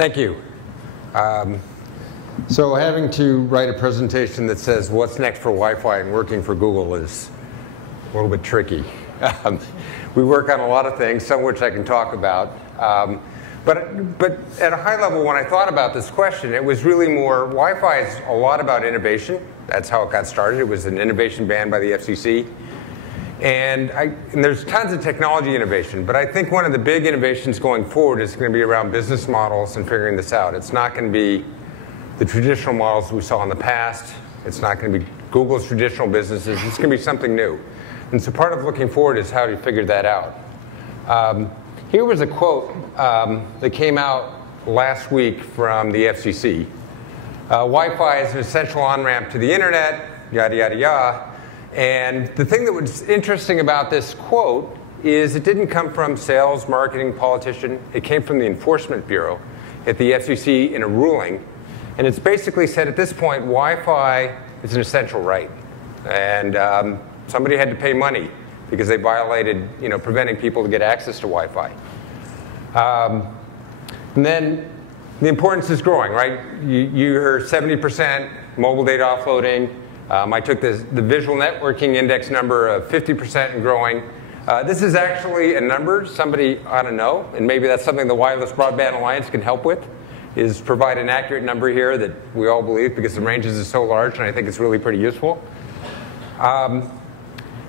Thank you. So having to write a presentation that says what's next for Wi-Fi and working for Google is a little bit tricky. We work on a lot of things, some of which I can talk about. But at a high level, when I thought about this question, it was really more, Wi-Fi is a lot about innovation. That's how it got started. It was an innovation ban by the FCC. And there's tons of technology innovation, but I think one of the big innovations going forward is going to be around business models and figuring this out. It's not going to be the traditional models we saw in the past. It's not going to be Google's traditional businesses. It's going to be something new. And so part of looking forward is how do you figure that out. Here was a quote that came out last week from the FCC. Wi-Fi is an essential on-ramp to the internet, yada, yada, yada. And the thing that was interesting about this quote is it didn't come from sales, marketing, politician. It came from the Enforcement Bureau at the FCC in a ruling. And it's basically said at this point, Wi-Fi is an essential right. And somebody had to pay money because they violated, preventing people to get access to Wi-Fi. And then the importance is growing, right? You heard 70% mobile data offloading. I took the visual networking index number of 50% and growing. This is actually a number somebody ought to know, and maybe that's something the Wireless Broadband Alliance can help with, is provide an accurate number here that we all believe because the ranges is so large, and I think it's really pretty useful. And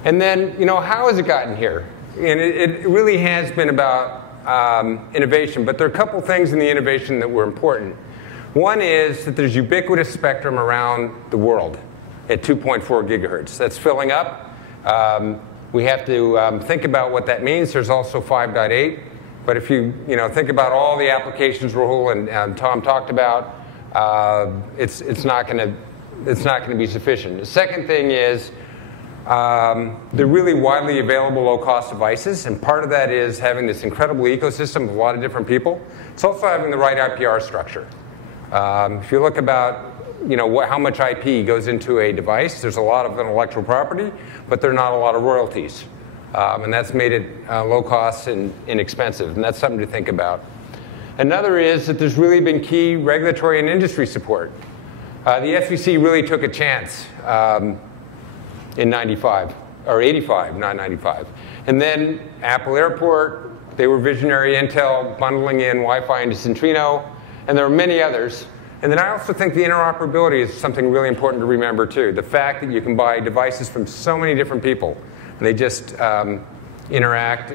then, how has it gotten here? And it really has been about innovation, but there are a couple things in the innovation that were important. One is that there's ubiquitous spectrum around the world at 2.4 gigahertz. That's filling up. We have to think about what that means. There's also 5.8. But if you think about all the applications Rahul and Tom talked about, it's not going to be sufficient. The second thing is they're really widely available low-cost devices, and part of that is having this incredible ecosystem of a lot of different people. It's also having the right IPR structure. If you look about how much IP goes into a device, there's a lot of intellectual property, but there are not a lot of royalties. And that's made it low cost and inexpensive, and that's something to think about. Another is that there's really been key regulatory and industry support. The FCC really took a chance in 95, or 85, not 95. And then Apple Airport, they were visionary. Intel bundling in Wi-Fi into Centrino, and there are many others. And then I also think the interoperability is something really important to remember too. The fact that you can buy devices from so many different people, and they just interact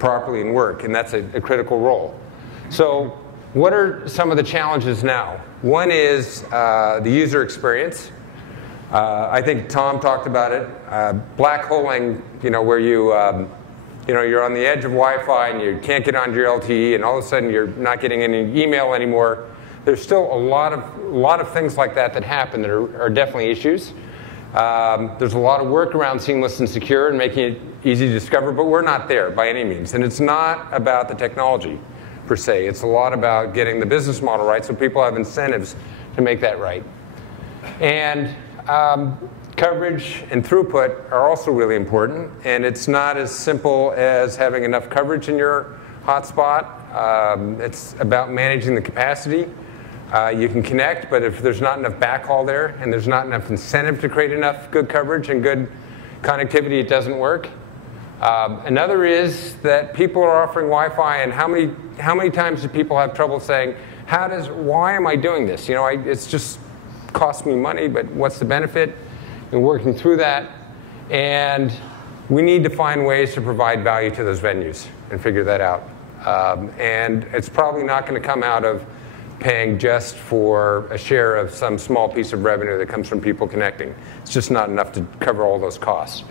properly and work, and that's a critical role. So what are some of the challenges now? One is the user experience. I think Tom talked about it. Black holing, where you're on the edge of Wi-Fi and you can't get onto your LTE, and all of a sudden you're not getting any email anymore. There's still a lot of things like that happen that are definitely issues. There's a lot of work around seamless and secure and making it easy to discover, but we're not there by any means. And it's not about the technology per se. It's a lot about getting the business model right so people have incentives to make that right. And coverage and throughput are also really important. And it's not as simple as having enough coverage in your hotspot. It's about managing the capacity. You can connect, but if there's not enough backhaul there and there's not enough incentive to create enough good coverage and good connectivity, it doesn't work. Another is that people are offering Wi-Fi, and how many times do people have trouble saying, why am I doing this? It's just cost me money, but what's the benefit? And working through that, and we need to find ways to provide value to those venues and figure that out. And it's probably not going to come out of paying just for a share of some small piece of revenue that comes from people connecting. It's just not enough to cover all those costs.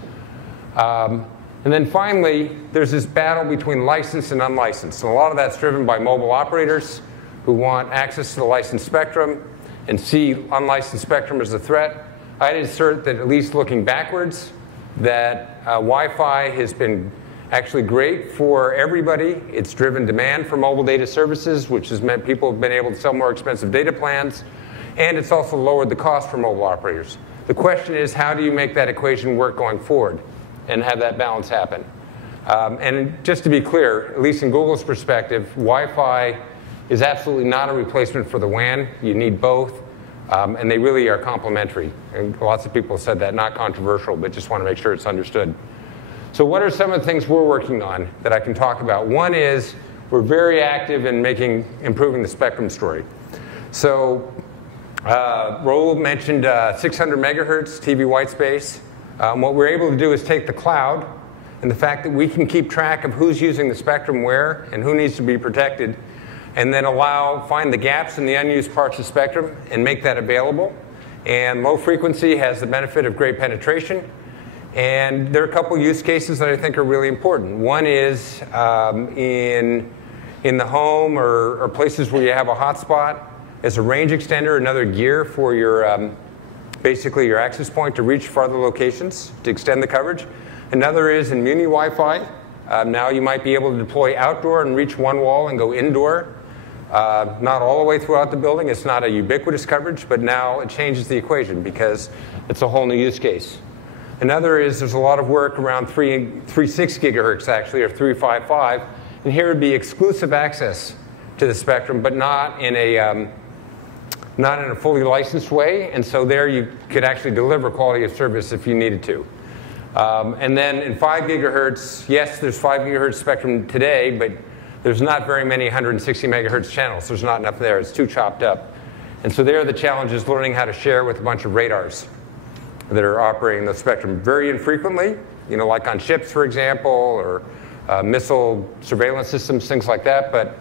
And then finally, there's this battle between licensed and unlicensed. And a lot of that's driven by mobile operators who want access to the licensed spectrum and see unlicensed spectrum as a threat. I'd assert that at least looking backwards, that Wi-Fi has been actually great for everybody. It's driven demand for mobile data services, which has meant people have been able to sell more expensive data plans. And it's also lowered the cost for mobile operators. The question is, how do you make that equation work going forward and have that balance happen? And just to be clear, at least in Google's perspective, Wi-Fi is absolutely not a replacement for the WAN. You need both, and they really are complementary. And lots of people have said that, not controversial, but just want to make sure it's understood. So what are some of the things we're working on that I can talk about? One is we're very active in improving the spectrum story. So Raul mentioned 600 megahertz TV white space. What we're able to do is take the cloud and the fact that we can keep track of who's using the spectrum where and who needs to be protected, and then find the gaps in the unused parts of spectrum and make that available. And low frequency has the benefit of great penetration. And there are a couple use cases that I think are really important. One is in the home or places where you have a hotspot as a range extender, another gear for your basically your access point to reach farther locations to extend the coverage. Another is in Muni Wi-Fi. Now you might be able to deploy outdoor and reach one wall and go indoor. Not all the way throughout the building. It's not a ubiquitous coverage, but now it changes the equation because it's a whole new use case. Another is there's a lot of work around 3.6 gigahertz actually, or 3.55, and here would be exclusive access to the spectrum, but not in a fully licensed way, and so there you could actually deliver quality of service if you needed to. And then in 5 gigahertz, yes, there's 5 gigahertz spectrum today, but there's not very many 160 megahertz channels. There's not enough there. It's too chopped up. And so there the challenge is learning how to share with a bunch of radars that are operating the spectrum very infrequently, like on ships, for example, or missile surveillance systems, things like that. But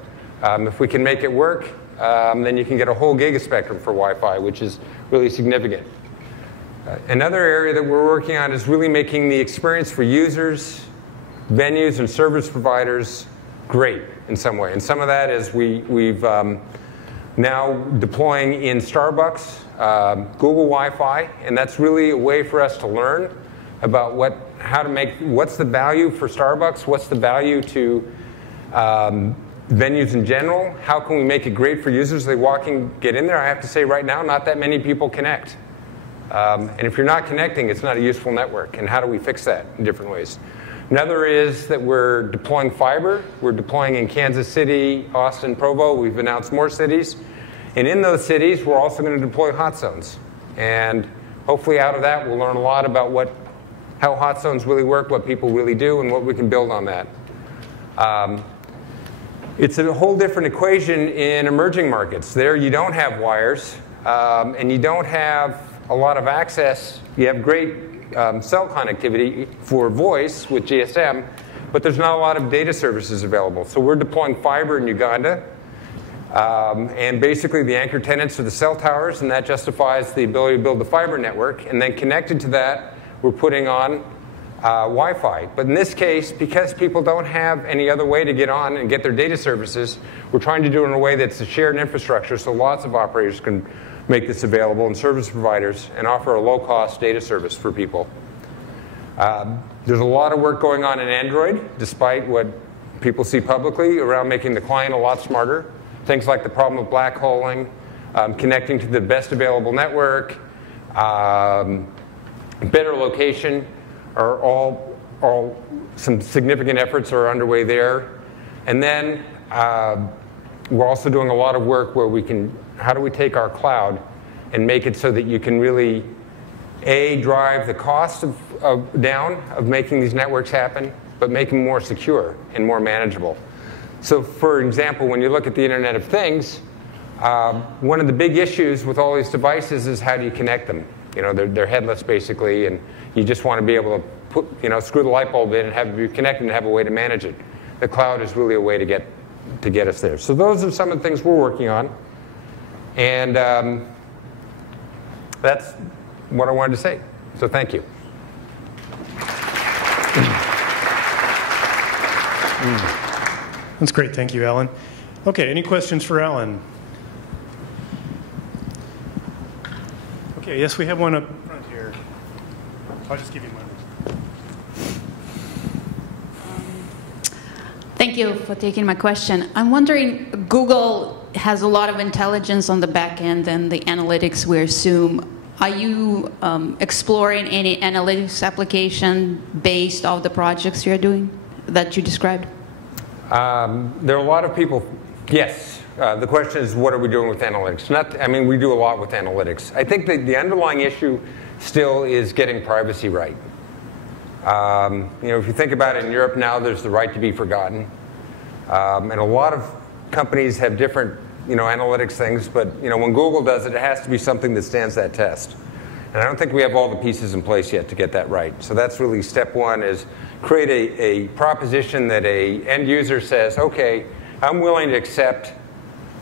if we can make it work, then you can get a whole gig of spectrum for Wi-Fi, which is really significant. Another area that we're working on is really making the experience for users, venues, and service providers great in some way. And some of that is we've now deploying in Starbucks, Google Wi-Fi, and that's really a way for us to learn about what's the value for Starbucks, what's the value to venues in general, how can we make it great for users as they walk and get in there. I have to say right now, not that many people connect. And if you're not connecting, it's not a useful network, and how do we fix that in different ways? Another is that we're deploying fiber. We're deploying in Kansas City, Austin, Provo. We've announced more cities. And in those cities, we're also going to deploy hot zones. And hopefully out of that, we'll learn a lot about how hot zones really work, what people really do, and what we can build on that. It's a whole different equation in emerging markets. There you don't have wires, and you don't have a lot of access. You have great cell connectivity for voice with GSM, but there's not a lot of data services available. So we're deploying fiber in Uganda, and basically the anchor tenants are the cell towers, and that justifies the ability to build the fiber network. And then connected to that, we're putting on Wi-Fi. But in this case, because people don't have any other way to get on and get their data services, we're trying to do it in a way that's a shared infrastructure so lots of operators can make this available, and service providers, and offer a low-cost data service for people. There's a lot of work going on in Android, despite what people see publicly, around making the client a lot smarter. Things like the problem of black holing, connecting to the best available network, better location, are all some significant efforts are underway there. And then we're also doing a lot of work where how do we take our cloud and make it so that you can really, drive the cost down of making these networks happen, but make them more secure and more manageable. So for example, when you look at the Internet of Things, one of the big issues with all these devices is how do you connect them? They're headless basically, and you just want to be able to screw the light bulb in and have it be connected and have a way to manage it. The cloud is really a way to get us there. So those are some of the things we're working on. And that's what I wanted to say. So thank you. That's great. Thank you, Alan. OK, any questions for Alan? OK, yes, we have one up front here. I'll just give you mine. Thank you for taking my question. I'm wondering, Google has a lot of intelligence on the back end and the analytics, we assume. Are you exploring any analytics application based off the projects you're doing that you described? There are a lot of people Yes. The question is, what are we doing with analytics? I mean, we do a lot with analytics. I think that the underlying issue still is getting privacy right. If you think about it, in Europe now, there's the right to be forgotten. And a lot of companies have different analytics things, but when Google does it, it has to be something that stands that test. And I don't think we have all the pieces in place yet to get that right. So that's really step one, is create a proposition that a end user says, okay, I'm willing to accept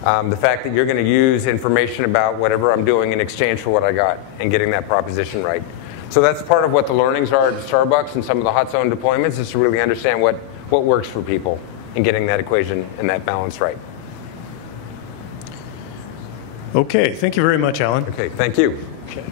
the fact that you're going to use information about whatever I'm doing in exchange for what I got, and getting that proposition right. So that's part of what the learnings are at Starbucks and some of the hot zone deployments, is to really understand what works for people and getting that equation and that balance right. Okay, thank you very much, Alan. Okay, thank you. Okay.